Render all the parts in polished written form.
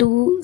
2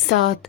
7।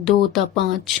2-5।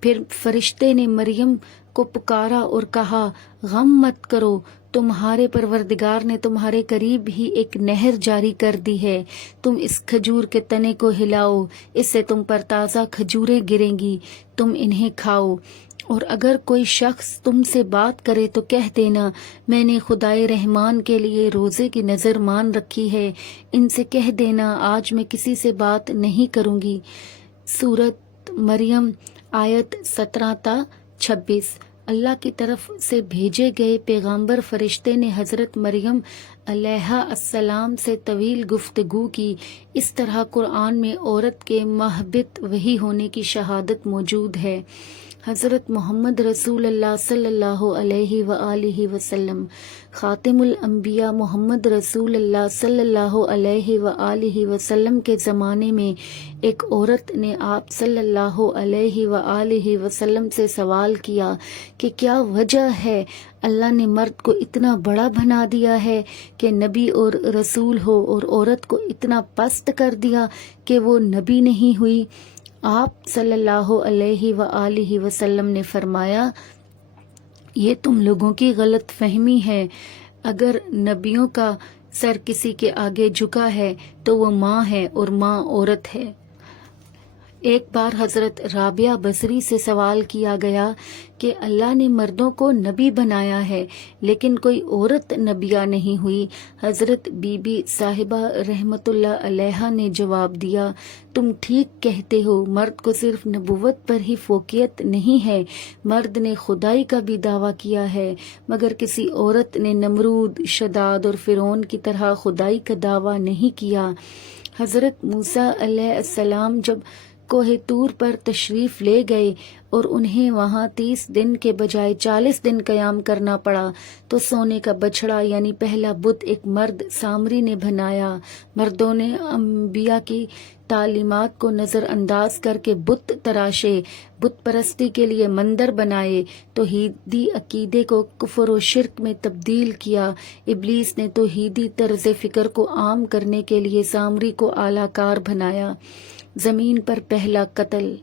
پھر فرشتے نے مریم کو پکارا اور کہا غم مت کرو، تمہارے پروردگار نے تمہارے قریب ہی ایک نہر جاری کر دی ہے، تم اس کھجور کے تنے کو ہلاؤ، اس سے تم پر تازہ کھجوریں گریں گی، تم انہیں کھاؤ۔ اور اگر کوئی شخص تم سے بات کرے تو کہہ دینا میں نے خدائے رحمان کے لیے روزے کی نظر مان رکھی ہے، ان سے کہہ دینا آج میں کسی سے بات نہیں کروں گی۔ سورۃ مریم آیت 17 تا 26۔ اللہ کی طرف سے بھیجے گئے پیغامبر فرشتے نے حضرت مریم علیہ السلام سے طویل گفتگو کی۔ اس طرح قرآن میں عورت کے مہبط وحی ہونے کی شہادت موجود ہے۔ حضرت محمد رسول اللہ صلی اللہ علیہ وآلہ وسلم، خاتم الانبیاء محمد رسول اللہ صلی اللہ علیہ وآلہ وسلم کے زمانے میں ایک عورت نے آپ صلی اللہ علیہ وآلہ وسلم سے سوال کیا کہ کیا وجہ ہے اللہ نے مرد کو اتنا بڑا بنا دیا ہے کہ نبی اور رسول ہو، اور عورت کو اتنا پست کر دیا کہ وہ نبی نہیں ہوئی؟ آپ صلی اللہ علیہ وآلہ وسلم نے فرمایا یہ تم لوگوں کی غلط فہمی ہے، اگر نبیوں کا سر کسی کے آگے جھکا ہے تو وہ ماں ہے اور ماں عورت ہے۔ ایک بار حضرت رابعہ بصری سے سوال کیا گیا کہ اللہ نے مردوں کو نبی بنایا ہے لیکن کوئی عورت نبیہ نہیں ہوئی۔ حضرت بی بی صاحبہ رحمت اللہ علیہا نے جواب دیا تم ٹھیک کہتے ہو، مرد کو صرف نبوت پر ہی فوقیت نہیں ہے، مرد نے خدائی کا بھی دعویٰ کیا ہے، مگر کسی عورت نے نمرود، شداد اور فرعون کی طرح خدائی کا دعویٰ نہیں کیا۔ حضرت موسیٰ علیہ السلام جب کوہ طور پر تشریف لے گئے اور انہیں وہاں 30 دن کے بجائے 40 دن قیام کرنا پڑا تو سونے کا بچھڑا یعنی پہلا بت ایک مرد سامری نے بنایا۔ مردوں نے انبیاء کی تعلیمات کو نظر انداز کر کے بت تراشے، بت پرستی کے لیے مندر بنائے، توحیدی عقیدے کو کفر و شرک میں تبدیل کیا۔ ابلیس نے توحیدی طرز فکر کو عام کرنے کے لیے سامری کو اعلی کار بنایا۔ زمین پر پہلا قتل،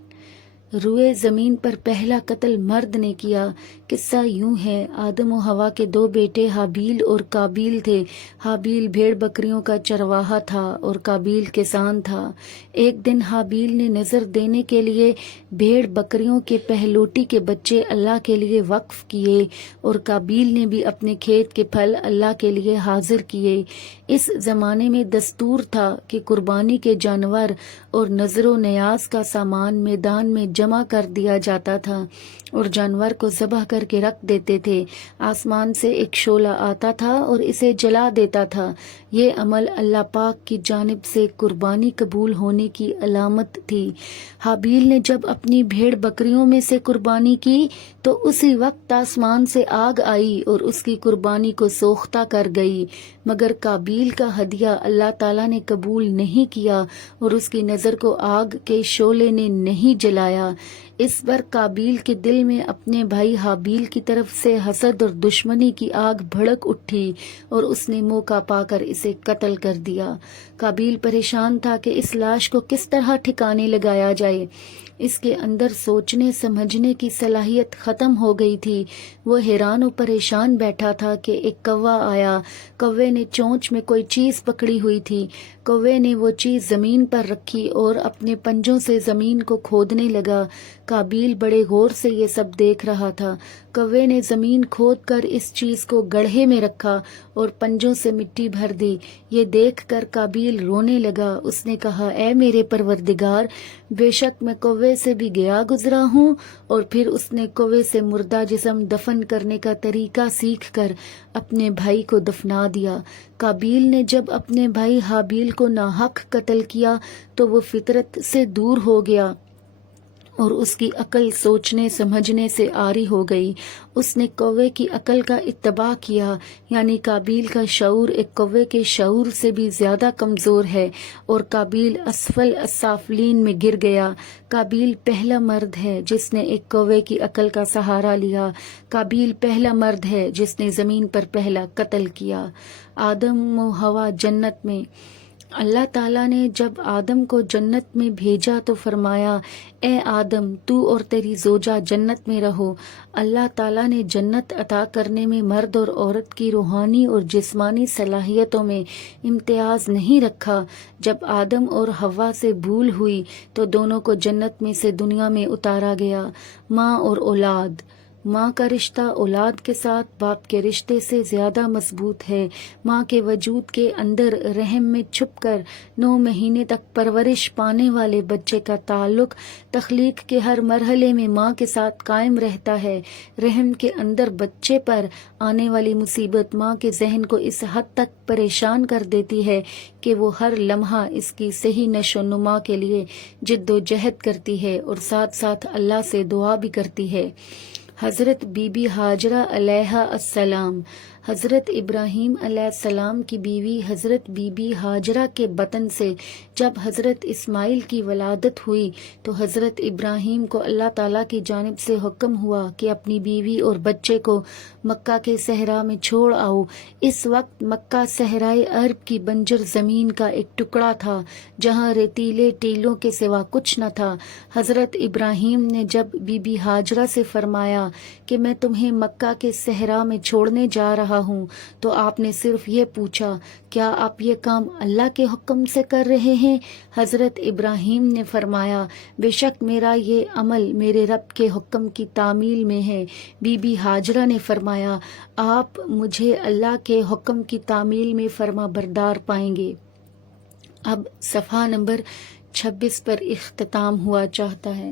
روئے زمین پر پہلا قتل مرد نے کیا۔ قصہ یوں ہے، آدم و حوا کے 2 بیٹے حابیل اور قابیل تھے۔ حابیل بھیڑ بکریوں کا چرواہا تھا اور قابیل کسان تھا۔ ایک دن حابیل نے نظر دینے کے لیے بھیڑ بکریوں کے پہلوٹی کے بچے اللہ کے لیے وقف کیے اور قابیل نے بھی اپنے کھیت کے پھل اللہ کے لیے حاضر کیے۔ اس زمانے میں دستور تھا کہ قربانی کے جانور اور نظر و نیاز کا سامان میدان میں جمع کر دیا جاتا تھا اور جانور کو ذبح کر کے رکھ دیتے تھے۔ آسمان سے ایک شعلہ آتا تھا اور اسے جلا دیتا تھا۔ یہ عمل اللہ پاک کی جانب سے قربانی قبول ہونے کی علامت تھی۔ حابیل نے جب اپنی بھیڑ بکریوں میں سے قربانی کی تو اسی وقت آسمان سے آگ آئی اور اس کی قربانی کو سوختہ کر گئی، مگر قابیل کا ہدیہ اللہ تعالیٰ نے قبول نہیں کیا اور اس کی نظر کو آگ کے شعلے نے نہیں جلایا۔ اس پر قابیل کے دل میں اپنے بھائی حابیل کی طرف سے حسد اور دشمنی کی آگ بھڑک اٹھی اور اس نے موقع پا کر اسے قتل کر دیا۔ قابیل پریشان تھا کہ اس لاش کو کس طرح ٹھکانے لگایا جائے۔ اس کے اندر سوچنے سمجھنے کی صلاحیت ختم ہو گئی تھی۔ وہ حیران و پریشان بیٹھا تھا کہ ایک کوہ آیا۔ کوے نے چونچ میں کوئی چیز پکڑی ہوئی تھی۔ کوے نے وہ چیز زمین پر رکھی اور اپنے پنجوں سے زمین کو کھودنے لگا۔ قابیل بڑے غور سے یہ سب دیکھ رہا تھا۔ کوے نے زمین کھود کر اس چیز کو گڑھے میں رکھا اور پنجوں سے مٹی بھر دی۔ یہ دیکھ کر قابیل رونے لگا۔ اس نے کہا اے میرے پروردگار، بے شک میں کوے سے بھی گیا گزرا ہوں۔ اور پھر اس نے کوے سے مردہ جسم دفن کرنے کا طریقہ سیکھ کر اپنے بھائی کو دفنا دیا۔ قابیل نے جب اپنے بھائی حابیل کو ناحق قتل کیا تو وہ فطرت سے دور ہو گیا اور اس کی عقل سوچنے سمجھنے سے عاری ہو گئی۔ اس نے کوے کی عقل کا اتباع کیا، یعنی قابیل کا شعور ایک کوے کے شعور سے بھی زیادہ کمزور ہے، اور قابیل اسفل السافلین میں گر گیا۔ قابیل پہلا مرد ہے جس نے ایک کوے کی عقل کا سہارا لیا۔ قابیل پہلا مرد ہے جس نے زمین پر پہلا قتل کیا۔ آدم و حوا جنت میں۔ اللہ تعالیٰ نے جب آدم کو جنت میں بھیجا تو فرمایا اے آدم تو اور تیری زوجہ جنت میں رہو۔ اللہ تعالیٰ نے جنت عطا کرنے میں مرد اور عورت کی روحانی اور جسمانی صلاحیتوں میں امتیاز نہیں رکھا۔ جب آدم اور حوا سے بھول ہوئی تو دونوں کو جنت میں سے دنیا میں اتارا گیا۔ ماں اور اولاد، ماں کا رشتہ اولاد کے ساتھ باپ کے رشتے سے زیادہ مضبوط ہے۔ ماں کے وجود کے اندر رحم میں چھپ کر 9 مہینے تک پرورش پانے والے بچے کا تعلق تخلیق کے ہر مرحلے میں ماں کے ساتھ قائم رہتا ہے۔ رحم کے اندر بچے پر آنے والی مصیبت ماں کے ذہن کو اس حد تک پریشان کر دیتی ہے کہ وہ ہر لمحہ اس کی صحیح نشو و نما کے لیے جد و جہد کرتی ہے اور ساتھ ساتھ اللہ سے دعا بھی کرتی ہے۔ حضرت بی بی ہاجرہ علیہ السلام، حضرت ابراہیم علیہ السلام کی بیوی حضرت بی بی ہاجرہ کے بطن سے جب حضرت اسماعیل کی ولادت ہوئی تو حضرت ابراہیم کو اللہ تعالیٰ کی جانب سے حکم ہوا کہ اپنی بیوی اور بچے کو مکہ کے صحرا میں چھوڑ آؤ۔ اس وقت مکہ صحرائے عرب کی بنجر زمین کا ایک ٹکڑا تھا جہاں ریتیلے ٹیلوں کے سوا کچھ نہ تھا۔ حضرت ابراہیم نے جب بی بی ہاجرہ سے فرمایا کہ میں تمہیں مکہ کے صحرا میں چھوڑنے جا رہا ہوں تو آپ نے صرف یہ پوچھا کیا آپ یہ کام اللہ کے حکم سے کر رہے ہیں؟ حضرت ابراہیم نے فرمایا بے شک میرا یہ عمل میرے رب کے حکم کی تعمیل میں ہے۔ بی بی ہاجرہ نے فرمایا آپ مجھے اللہ کے حکم کی تعمیل میں فرما بردار پائیں گے۔ اب صفحہ نمبر 26 پر اختتام ہوا چاہتا ہے۔